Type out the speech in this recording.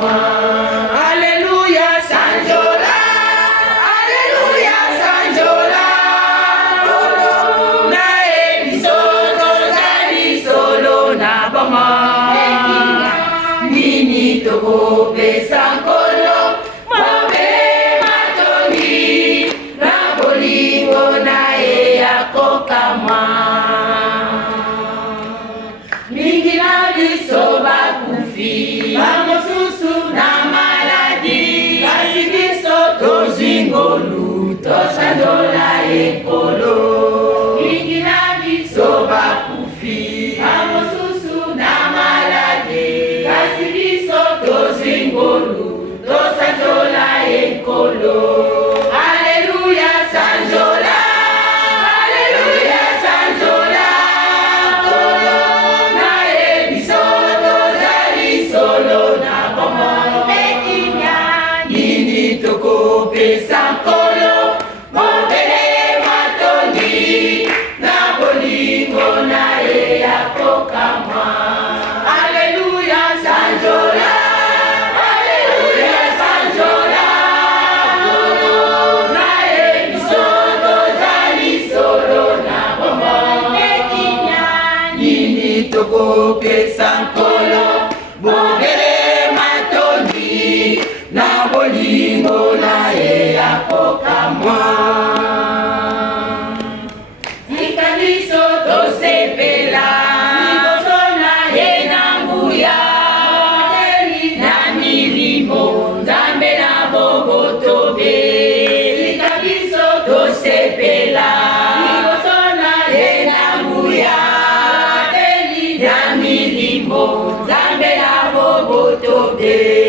moi. Alléluia, Sanjola. Alléluia, Sanjola. Na ebiso tozali solo na boma. Nini tokopesa nkolo mobele matoni na bolingo na ye ya kokamwa. Mingi na biso bakufi bamosusu na maladi, kasi biso tozwi ngolu tosanzola ekolo. Mingi na biso bakufi bamosusu na maladi, kasi biso tozwi ngolu tosanzola ekolo. Alléluia, Sanjola. Alléluia, Sanjola. Kolo na ebiso tozali solo na boma. Nini tokopesa nkolo mobele matoni na bolingo na ye ya kokamwa. Alléluia, Sanjola. Alléluia, Sanjola. Kolo na ebiso tozali solo na boma. Nini tokopesa nkolo mobele matoni na bolingo na ye ya kokamwa. Tika biso tosepela liboso na ye na nguya, na milimo nzambe na bobotobe. Tika biso tosepela liboso na ye na nguya, na milimo nzambe na bobotobe.